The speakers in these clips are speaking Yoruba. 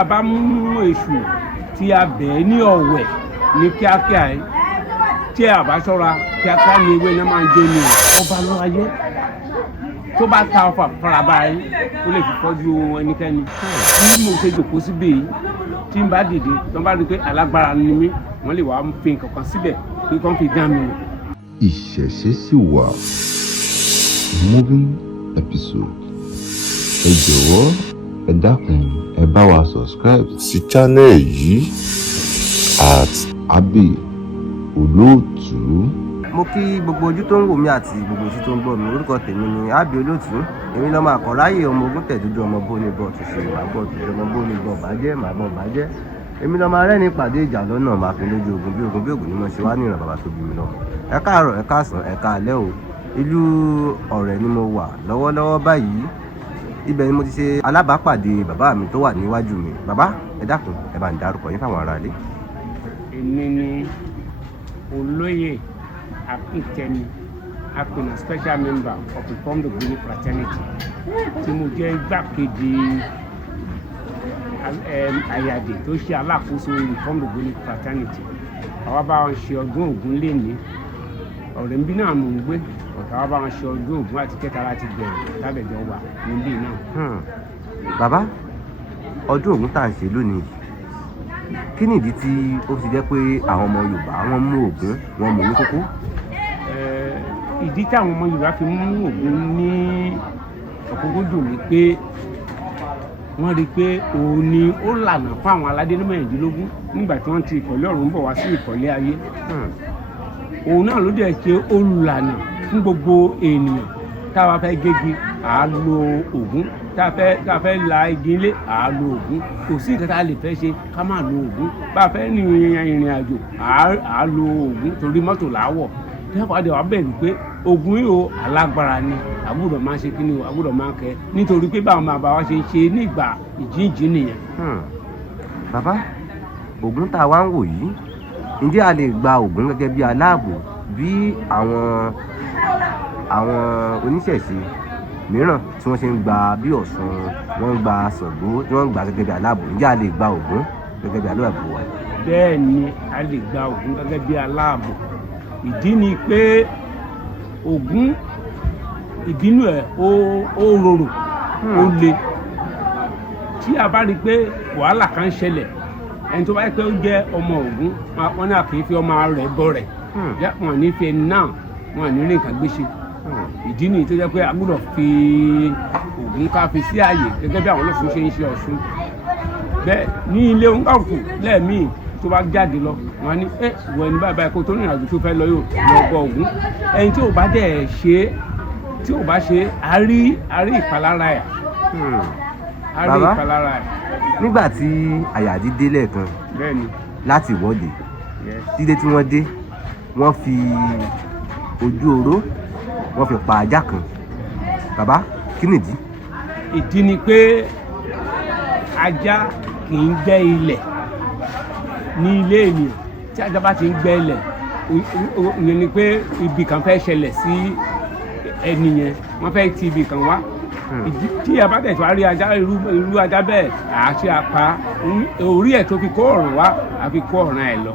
a bá mú èṣù tí a bẹ̀ ní ọ̀wẹ̀ ní kíákíá yìí tí a bá ṣọ́ra kíákíá ni ewé náà máa ń jó ni ọba ló ayé tó bá ta ọfà faraba yìí ó lè fi fọ́jú ẹnikẹ́ni bí mo ṣe jòkó síbẹ̀ yìí tí n bá dìde tó bá rí i pé alágbára ni mí wọ́n lè wá fi nǹkan kan síbẹ̀ pé kàn fi dán mi. Ìṣẹ̀ṣe sì wà moving episode. Ẹ jọ̀wọ́ ẹ dákun ẹ bá wa subscribe sí channel yìí @Abbey Olóòtú. Mo kí gbogbo ojú tó ń wò mí àti gbogbo ojú tó ń gbọ́ mi. Orúkọ tèmi ni Abbey Olóòtú. Èmi lọ́mọ àkọ́ráyè ọmọ ogun tẹ̀dúdú ọmọ bónibọ̀ tó ṣe ìwàgbọ́ tó ọmọ bónibọ̀ bàjẹ́ màbọ̀ bàjẹ́. Èmi lọ́mọ arẹ́ni pàdé ìjà lọ́nà máa fi lójú ogun bí ogun ni mo ṣe wá níran bàbá tó bí mi lọ́mọ. Ẹ káàárọ̀ ẹ káàsán ẹ káalẹ́ o. Ìlú Ọ̀rẹ́ ni mo wà lọ́wọ́lọ́wọ́ báyìí. Ibẹ̀ ni mo ti ṣe alábàápàdé bàbá mi tó wà níwájú mi. Bàbá ẹ dákun ẹ bá ń dárúkọ yín fáwọn ará ilé. Èmi ni olóyè Akíntẹ́mi Apina special member of the Reformed Ogoni fraternity tí mo jẹ́ igbákejì àyàdè tó ṣe alákòóso Reformed Ogoni fraternity. Àwa bá wọn ṣe ọdún Ògún lénìí Ọ̀rẹ́ ń bí náà mò ń gbé ọ̀tá wa bá wọn ṣe ọdún Ògún àti kẹta láti bẹ̀rẹ̀ tábẹ̀jọ wà níbí náà. Bàbá ọdún Ògún tá à ń ṣe lónìí kí ni ìdí tí ó fi jẹ́ pé àwọn ọmọ Yorùbá wọ́n mú Ògún wọn mú ní kókó? Ìdí táwọn ọmọ Yorùbá fi mú Ògún ní ọ̀kúnkúndùn ni pé wọ́n rí i pé òun ni ó lànà fún àwọn aládé ní mẹ́rìndínlógún nígbà tí wọ́n ti ìkọ̀lé ọ̀run bọ̀ wá sí ìkọ̀lé ayé. Òun náà ló dẹ̀ ṣe olùlànà fún gbogbo ènìyàn tá a bá fẹ́ gégi à á lo Ògún tá a fẹ́ la igi ilé à á lo Ògún kò sí nǹkan tá a lè fẹ́ ṣe ká má lo Ògún bá a fẹ́ ní ìrìn àjò à á lo Ògún torí mọ́tò làwọ̀ tẹ́fàdé wa bẹ̀rù pé Ògún yìí o alágbára ni àgbọ́dọ̀ máa ṣe kí ni o àgbọ́dọ̀ máa kẹ́ nítorí pé báwọn máa bá wa ṣe nígbà ìjíǹjí nìyẹn. Bàbá Ògún tá a wá ń wò yìí ǹjẹ́ a lè gba Ògún gẹ́gẹ́ bí aláàbò bí àwọn oníṣẹ̀ṣe mìíràn tí wọ́n ṣe ń gba bí Ọ̀ṣun wọ́n ń gba Ṣàngó tí wọ́n ń gba gẹ́gẹ́ bí aláàbò ǹjẹ́ a lè gba Ògún gẹ́gẹ́ bí aláàbò wa? Bẹ́ẹ̀ ni a lè gba Ògún gẹ́gẹ́ bí aláàbò. Ìdí ni pé Ògún ìbínú ẹ̀ ó rorò ó le tí a bá rí i pé wàhálà kan ń ṣẹlẹ̀ ẹni tó bá yẹ pé ó jẹ́ ọmọ Ògún wọn náà kì í fi ọmọ rẹ̀ bọ̀ rẹ̀ wọn ní fi ẹni náà wọn ní rí nǹkan gbéṣe. Ìdí nìyí tó jẹ́ pé a gbọ́dọ̀ fi Ògún ká fi sí ààyè gẹ́gẹ́ bí àwọn Ọlọ́ṣun ṣe ń ṣe Ọ̀ṣun. Bẹ́ẹ̀ ní ilé oníkàkùn lẹ́ẹ̀míì tó bá jáde lọ wọn ní wọ ẹni báyìí kó tó rìnrìn àjò tó fẹ́ lọ yóò lọ gbọ́ Ògún ẹni tí ò bá dẹ̀ ṣe tí ò bá ṣe a rí ìpalára ẹ̀. Bàbá nígbà tí Àyàdí dé lẹ́ẹ̀kan láti ìwọ́de dídé tí wọ́n dé wọ́n fi ojú oró wọ́n fi pa ajá kan. Bàbá kí nìdí? Ìdí ni pé ajá kì í gbẹ́ ilẹ̀ ní ilé ènìyàn tí ajá bá ti ń gbẹ́ ilẹ̀ ìyẹn ni pé ibi kan fẹ́ ṣẹlẹ̀ sí ẹni yẹn wọ́n fẹ́ ti ibi kan wá. Tí a bá tẹ̀ tó a rí ajá irú ajá bẹ́ẹ̀ àti apá orí ẹ̀ tó fi kó ọ̀ràn wá àfi kó ọ̀ràn ẹ̀ lọ.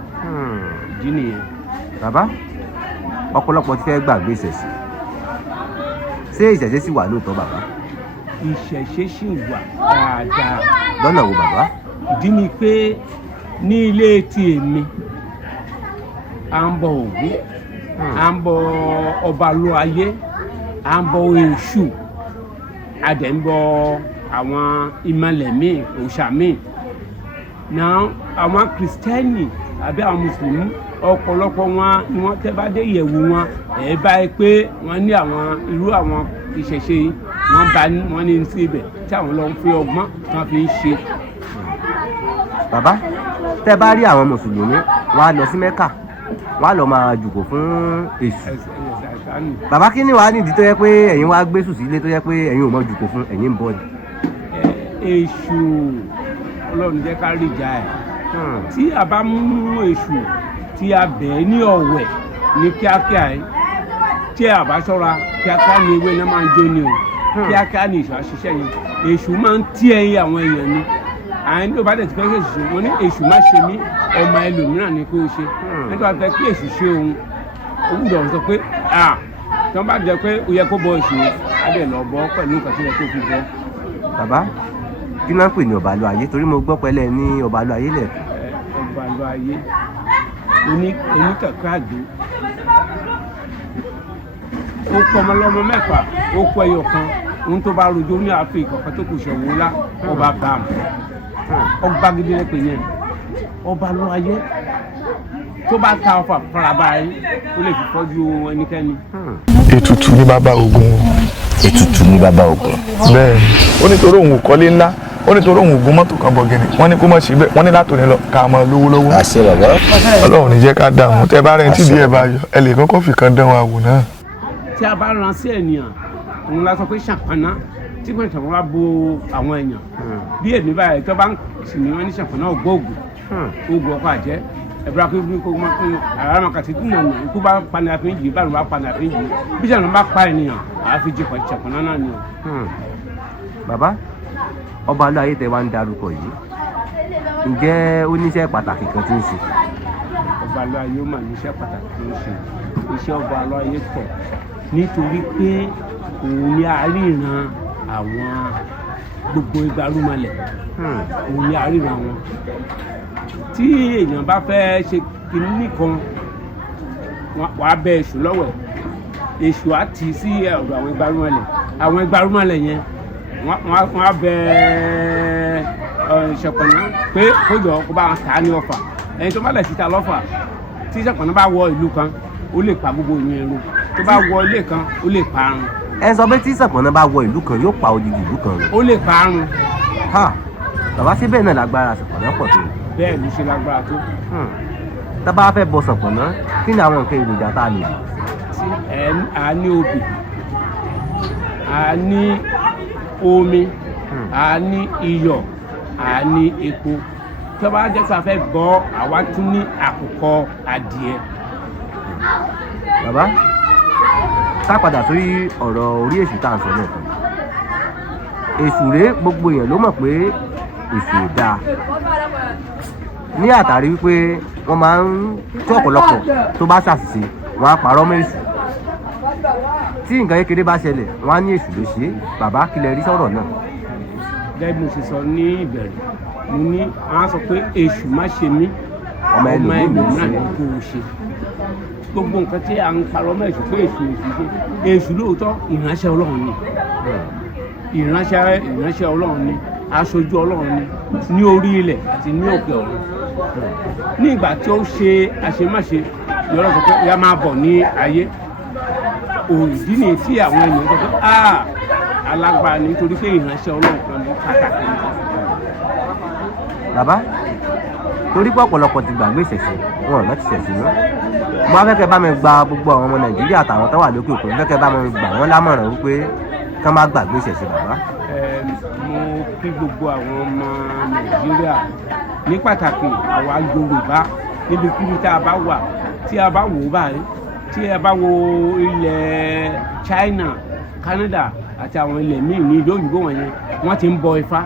Ìdí nìyẹn. Bàbá ọ̀pọ̀lọpọ̀ ti fẹ́ gbàgbé ìṣẹ̀ṣe ṣé ìṣẹ̀ṣe sì wà lóòótọ́ bàbá? Ìṣẹ̀ṣe sì wà dáadáa. Lọ́nà wo bàbá? Ìdí ni pé ní ilé tí èmi à ń bọ Ògún à ń bọ ọba ló ayé à ń bọ Èṣù a dẹ̀ ń bọ àwọn ìmọ̀lẹ̀ míì òòṣà míì náà àwọn kìrìsìtẹ́nì àbí àwọn mùsùlùmí ọ̀pọ̀lọpọ̀ wọn ni wọ́n tẹ́ bá dé ìyẹ̀wù wọn ẹ̀ báyìí pé wọ́n ní àwọn irú àwọn ìṣẹ̀ṣe yìí wọ́n ní sí ibẹ̀ tí àwọn lọ ń fi ọgbọ́n tí wọ́n fi ń ṣe. Bàbá tẹ́ bá rí àwọn mùsùlùmí wọ́n á lọ sí Mẹ́kà wọ́n á lọ máa jùkò fún Èṣù. Bàbá kí ni wàá nídìí tó yẹ pé ẹ̀yin wá gbé sùn sílé tó yẹ pé ẹ̀yin ò mọ jùkò fún ẹ̀yin ń bọ̀ ni? Èṣù Ọlọ́run jẹ́ ká rí ìjà ẹ̀. Tí a bá mú Èṣù tí a bẹ̀ ní ọ̀wẹ̀ ní kíákíá yìí tí a bá ṣọ́ra kíákíá ni ewé náà máa ń jó ni o kíákíá ni Èṣù àṣìṣe yẹn Èṣù máa ń tí ẹyin àwọn èèyàn ni àwọn tó bá dẹ̀ ti fẹ́ kí èṣù wọn ní èṣù má ṣe mí ọmọ ẹlòmíràn ni kó o ṣe ẹni tó bá fẹ́ kí èṣù ṣe òun ó gbúdọ̀ sọ pé tí wọ́n bá jẹ pé ó yẹ kó bọ èṣù á dẹ̀ lọ bọ́ pẹ̀lú nǹkan tó yẹ kó fi bọ́. bàbá kí náà ń pè ní ọ̀bàlù ayé torí mo gbọ́ pẹ́lẹ́ ní ọ̀bàlù ayé lẹ́ẹ̀kan. ọ̀bàlù ayé oníkẹ̀kẹ́ àdó ó pọ̀ ọmọlọ́mọ mẹ́fà ó kọ ẹyọ kan ohun tó bá rojọ́ ní àfi ìkọ̀kọ̀ tó kù ṣẹ̀wó lá ọba bá a mọ̀ ọba gidi lẹ́pẹ̀ yẹn ọba lọ ayé tó bá ta ọfà faraba yín ó lè fi fọ́jú ẹnikẹ́ni. ètùtù ní bàbá Ògún. ètùtù ní bàbá Ògún. bẹ́ẹ̀ ó nítorí òun kọ́lé ńlá ó nítorí òun gún mọ́tò kan bọ̀gìnì wọ́n ní kó mọ̀ síbẹ̀ wọ́n ní látòní lọ ká mọ́ lówó lọ́wọ́. àṣẹ bàbá. Ọlọ́run ní jẹ́ ká dààmú tẹ́ bá rẹ̀ tí díẹ̀ bá yọ ẹ lè kọ́kọ́ fi kan dán wa wò náà. tí a bá ran sí ènìyàn òun la sọ pé ṣàpáná tí kò ṣàpáná bá bo àwọn èèyàn bí èmi báyìí tó bá ń sì ní wọn ní ṣàpáná ògbóògùn oògùn ọkọ àjẹ́ ẹ̀bùrọ̀ kí kó máa pín ara máa kàtí dùn náà ikú bá pani àfihàn yìí báyìí bá pani àfihàn yìí bí ṣàpáná bá pa ènìyàn àfi jẹ pàṣẹ ṣàpáná náà ni. bàbá ọba alọ ayé tẹ wá ń darúkọ yìí ǹjẹ́ ó níṣẹ́ pàtàkì kan tí ń ṣe. ọba alọ ayé ó mà níṣẹ́ pàtàkì tó ń ṣe iṣẹ́ ọba alọ ayé pọ̀ nítorí pé òun ni àríran àwọn gbogbo ìgbàlúmọlẹ̀ òun ni àríran wọn tí èèyàn bá fẹ́ ṣe kìíní kan wàá bẹ èṣù lọ́wọ́ èṣù á tì í sí ọ̀dọ̀ àwọn ìgbàlúmọlẹ̀ yẹn wọ́n á bẹ ṣọ̀pọ̀nà pé kó jọ kó bá wọn tà á ní ọfà ẹni tó bá lẹ̀ síta lọ́fà tí ṣọ̀pọ̀nà bá wọ ìlú kan ó lè pa gbogbo ìyẹn ẹ̀rọ tó bá wọ ilé kan ó lè parun. ẹ sọ pé tí ṣọ̀pọ̀nà bá wọ ìlú kan yóò pa odidi ìlú kan rẹ. ó lè parun. bàbá síbẹ̀ náà lágbára ṣọ̀pọ̀nà pọ̀ tó. bẹ́ẹ̀ ló ṣe lágbára tó. tá a bá fẹ́ bọ ṣọ̀pọ̀nà kí ni àwọn nǹkan èròjà tá a lè lò. a ní obì a ní omi a ní iyọ̀ a ní epo tí wọ́n bá jẹ́ pé a fẹ́ bọ àwa tún ní àkùkọ adìẹ. bàbá ká padà sórí ọ̀rọ̀ orí èṣù tá à ń sọ lẹ́ẹ̀kan èṣù rèé gbogbo èèyàn ló mọ̀ pé èṣù ò dáa ní àtàrí wípé wọ́n máa ń tó ọ̀pọ̀lọpọ̀ tó bá ṣàṣìṣe wọ́n á parọ́ mọ́ èṣù tí nǹkan kékeré bá ṣẹlẹ̀ wọ́n á ní èṣù ló ṣe é bàbá kí lẹ rí sọ̀rọ̀ náà. gẹ́gẹ́ bí mo ṣe sọ ní ìbẹ̀rẹ̀ mo ní àwọn sọ pé èṣù má ṣe mí ọmọ ẹlòmíràn ní kó o ṣe gbogbo nǹkan tí à ń parọ́ mọ́ èṣù pé èṣù ṣe èṣù lóòótọ́ ìránṣẹ́ Ọlọ́run ni ìránṣẹ́ Ọlọ́run ni aṣojú Ọlọ́run ni ní orí ilẹ̀ àti ní òkè ọ̀run ní ìgbà tí ó ṣe àṣemáṣe ìyọ́rọ̀ sọ pé ìyá máa bọ̀ ní ayé òdì ní tí àwọn ènìyàn sọ pé alágbára nítorí pé ìránṣẹ́ Ọlọ́run kan ní pàtàkì. bàbá torí pé ọ̀pọ̀lọpọ̀ ti gbàgbé ìṣẹ̀ṣẹ̀ wọn ò láti ṣẹ̀ṣẹ̀ mọ́ mo á fẹ́ kẹ́ bá mi gba gbogbo àwọn ọmọ Nàìjíríà àtàwọn tó wà lókè òkun fẹ́ kẹ́ bá mi gbà wọ́n lámọ̀ràn wípé kán má gbàgbé ìṣẹ̀ṣẹ̀ bàbá. mo kí gbogbo àwọn ọmọ Nàìjíríà ní pàtàkì àwa Yorùbá níbikíbi tá a bá wà tí a bá wò ó báyìí tí a bá wo ilẹ̀ China Canada àti àwọn ilẹ̀ míì ní ìlú òyìnbó wọ̀nyẹn wọ́n ti ń bọ Ifá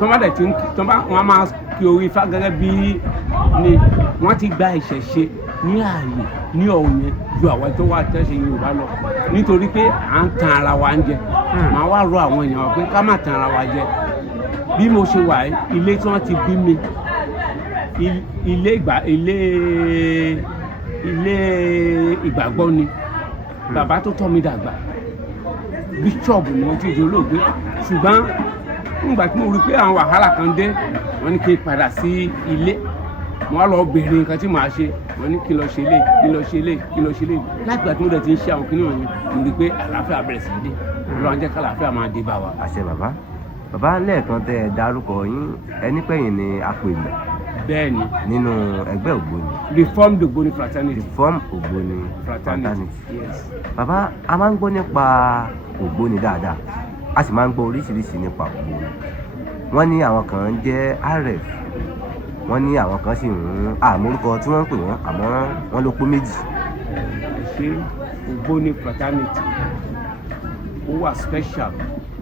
wọ́n máa kí orí Ifá gẹ́gẹ́ bí ni wọ́n ti gba ìṣẹ̀ṣe ní ààyè ní ọ̀hún ju àwa tó wà tẹ́sẹ̀ Yorùbá lọ nítorí pé à ń tan ara wa ń jẹ màá wá rọ àwọn èèyàn pé ká má tan ara wa jẹ bí mo ṣe wà ilé tí wọ́n ti bí mi ilé ìgbàgbọ́ ni bàbá tó tọ́ mi dàgbà bíṣọ̀bù ni wọ́n ti di olóògbé ṣùgbọ́n nígbà tí mo rí pé àwọn wàhálà kan dé wọ́n ní kí n padà sí ilé wọ́n lọ béèrè nǹkan tí màá ṣe wọ́n ní kí n lọ ṣe lé láti gbà tí mo dẹ̀ ti ń ṣe àwọn kìnìún yẹn mo rí pé àlàáfíà bẹ̀rẹ̀ sí dé Ọlọ́run jẹ́ kálàáfíà máa dé bá wa. àṣẹ bàbá lẹ́ẹ̀kan tẹ ẹ dárúkọ yín ẹni pẹ̀yìn ni apèlè. bẹ́ẹ̀ni. nínú ẹgbẹ́ Ògbóni. Reformed Ògbóni Fraternity. Reformed Ògbóni Fraternity. Yes. bàbá a máa ń gbọ́ nípa Ògbóni dáadáa a sì máa ń gbọ́ oríṣiríṣi nípa Ògbóni wọ́n ní àwọn kan jẹ́ RF wọ́n ní àwọn kan sì ń àmórúkọ tí wọ́n ń pè wọ́n àmọ́ wọ́n ló pé méjì. ṣé Ògbóni Fraternity ó wà special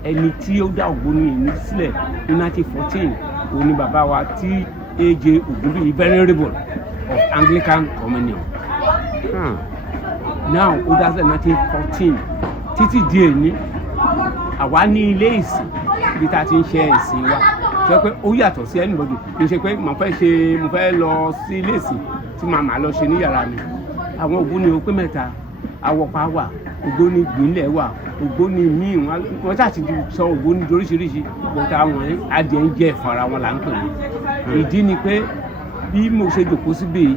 ẹni tí ó dá Ògbóni yìí sílẹ̀ ní 1914 òun ni bàbá wa tí A.J. Ògúnbíyì venerable of Anglican Communion. Now ó dá sí 1914 títí di èní àwa ní ilé ìsìn ibi tá a ti ń ṣe ẹ̀sìn wa tó yẹ pé ó yàtọ̀ sí anybody kì í ṣe pé mo fẹ́ lọ sí ilé ìsìn tí màá lọ ṣe ní yàrá mi. Àwọn ògbóni ó pé mẹ́ta awọpa wà, ògbóni gbìnlẹ̀ wà, ògbóni míì wọ́n ṣàti sọ ògbóni oríṣiríṣi bọ́tà àwọn adìẹ ń jẹ́ ẹ̀fọn ara wọn là ń pè ní. Ìdí ni pé bí mo ṣe jòkó síbí yìí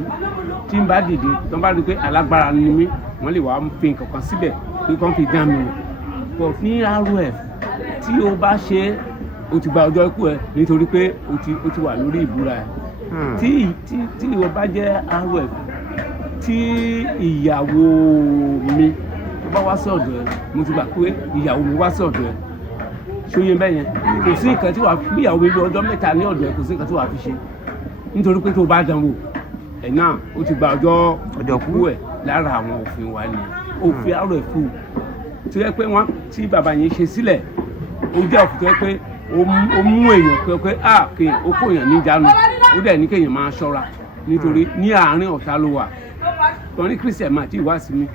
tí n bá dìde tó ń bá rí i pé alágbára ni mí wọ́n lè wá fi nǹkan kan síbẹ̀ pé kàn fi dán mi wò. But ní ROF tí o bá ṣe é o ti gba ọjọ́ ikú ẹ nítorí pé o ti wà lórí ìbúra ẹ. Tí o bá jẹ́ ROF tí ìyàwó mi tó bá wá sí ọ̀dọ̀ ẹ mo ti gbà pé ìyàwó mi wá sí ọ̀dọ̀ ẹ ṣóyè bẹ́ẹ̀ yẹn kò sí nǹkan tí wàá fi ìyàwó mi lọ ọjọ́ mẹ́ta ní ọ̀dọ̀ ẹ kò sí nǹkan tí wàá fi ṣe nítorí pé tó bá dán wò ẹ̀ náà ó ti gba ọjọ́ kú ẹ̀ lára àwọn òfin wa ni òfin ROF tó yẹ pé wọ́n tí bàbá yẹn ṣe sílẹ̀ ó jẹ́ òfin tó yẹ pé ó mú èèyàn pé kéèyàn ó kó èèyàn níjànú ó dẹ̀ ní kéèyàn máa ṣọ́ra nítorí ní àárín ọ̀tá ló wà wọn ní Christian máa ti wá sí mi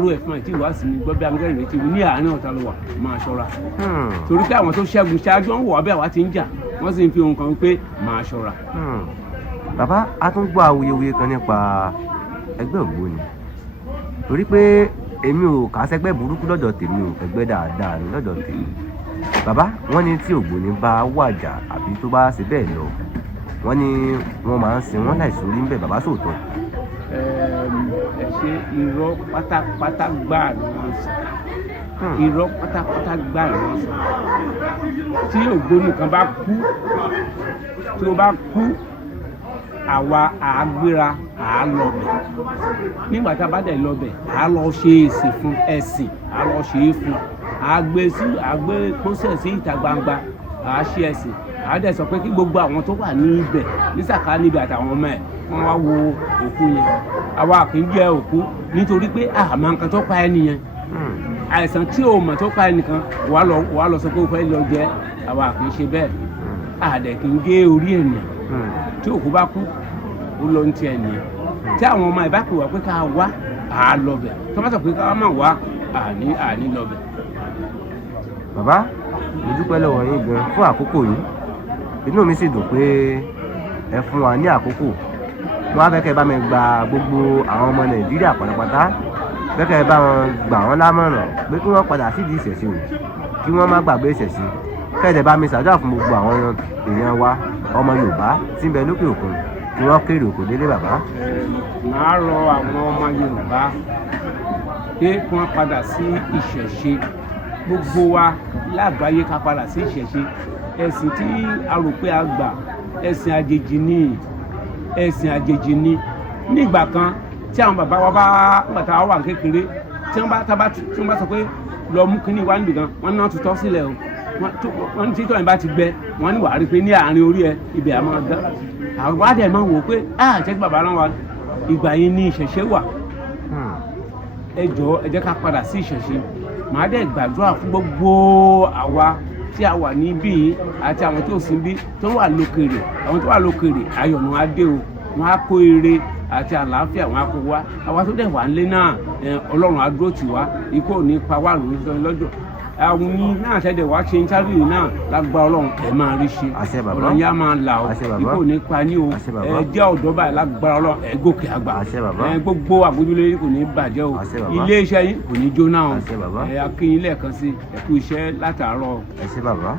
ROF máa ti wá sí mi gbọ́ bí amúgẹ́rì rẹ̀ ti wí ní àárín ọ̀tá ló wà máa ṣọ́ra torí pé àwọn tó ṣẹ́gun ṣáájú wọn wọ̀ ọ́ bí àwa ti ń jà wọ́n sì ń fi ohun kan pé máa ṣọ́ra. Bàbá a tún gbọ́ awuyewuye kan nípa ẹgbẹ́ ògbóni torí pé èmi ò kà á sẹ́gbẹ́ burúkú lọ́dọ̀ tèmi ò ẹgbẹ́ dáadáa ní lọ́dọ̀ tèmi. Bàbá wọ́n ní tí ògbóni bá wàjà àbí tó bá ṣe bẹ́ẹ̀ lọ wọ́n ní wọ́n máa ń sin wọ́n láìsí orí ń bẹ̀ bàbá sòótọ́. Ẹ ṣe irọ́ pátápátá gbáà ni wọ́n sọ irọ́ pátápátá gbáà ni wọ́n sọ tí ògbóni kan bá kú tí ó bá kú àwa àágbéra àálọbẹ̀ nígbà tá a bá dẹ̀ lọbẹ̀ àálọ ṣe èsì fún ẹ̀sìn àálọ ṣe é fún àgbé pósẹ̀ sí ìta gbangba àáṣe ẹ̀sìn àádẹ́ sọ pé kí gbogbo àwọn tó wà ní ibẹ̀ ní sàkà níbi àtàwọn ọmọ ẹ̀ wọ́n wá wo òkú yẹn àwa kì í jẹ òkú nítorí pé àmọ́ nǹkan tó pa ẹni yẹn àìsàn tí o mọ̀ tó pa ẹnìkan wàá lọ sọ pé o fẹ́ lọ jẹ àwa kì í ṣe bẹ́ẹ̀ àdẹ̀ kì í gé orí ènìyàn tí òkú bá kú ó lọ ní ti ẹnìyàn tí àwọn ọmọ ẹ̀ bá pè wá pé ká wá àá lọ bẹ̀ tó bá sọ pé ká má wá àní lọ bẹ̀. Bàbá mo dúpẹ́ lọ́wọ́ yín gan fún àkókò yìí inú mi sì dùn pé ẹ fún wa ní àkókò wọn á fẹ́ kẹ́ bá mi gba gbogbo àwọn ọmọ Nàìjíríà pátápátá fẹ́ kẹ́ bá wọn gbà wọ́n lámọ̀ràn pé kí wọ́n padà sídìí ìṣẹ̀ṣe o kí wọ́n má gbàgbé ìṣẹ̀ṣe kẹ́ẹ̀dẹ̀ bá mi ṣàdúrà fún gbogbo àwọn èèyàn wa ọmọ Yorùbá tí ń bẹ lókè òkun kí wọ́n kéré òkò délé bàbá. Màá rọ àwọn ọmọ Yorùbá pé kí wọ́n padà sí ìṣẹ̀ṣe gbogbo wa lágbàáyé ká padà sí ìṣẹ̀ṣe ẹ̀sìn tí a rò pé a gbà ẹ̀sìn àjèjì ni nígbà kan tí àwọn bàbá wa bá wà kékeré tí wọ́n bá sọ pé lọ mú kínní wá níbi kan wọ́n náà tutọ́ sílẹ̀ o wọ́n ní títọ́ yẹn bá ti gbẹ wọ́n ní wàá rí i pé ní àárín orí ẹ ibẹ̀ àmọ́ ọ̀dá àwọn àdẹ̀ máa wò ó pé jẹ́ kí bàbá rán wa ìgbà yẹn ní ìṣẹ̀ṣe wà ẹ jọ̀ọ́ ẹ jẹ́ ká padà sí ìṣẹ̀ṣe màá dẹ̀ gbàdúrà fún gbogbo àwa tí a wà níbí àti àwọn tó sì ń bí tó wà lókèrè àwọn tó wà lókèrè ayọ̀ ni wọ́n á dé o wọ́n á kó ire àti àlàáfíà wọn á kó wá àwa tó dẹ̀ wà nílé náà Ọlọ́run á dúró tì wá ikú ò ní pa wá lórí lọ́jọ́ àwọn yìí náà ṣẹ̀dẹ̀ wá ṣe interview náà lágbára Ọlọ́run ẹ̀ máa rí ṣe ọ̀rọ̀ yẹn á máa là ó ikú ò ní pa ní o ẹ jẹ́ ọ̀dọ́ báyìí lágbára Ọlọ́run ẹ̀ gòkè àgbà gbogbo àbójúlé kò ní bàjẹ́ o ilé iṣẹ́ yín kò ní jóná o akínyìn lẹ́ẹ̀kan sí ẹ kú iṣẹ́ látàárọ̀. ẹ ṣé bàbá.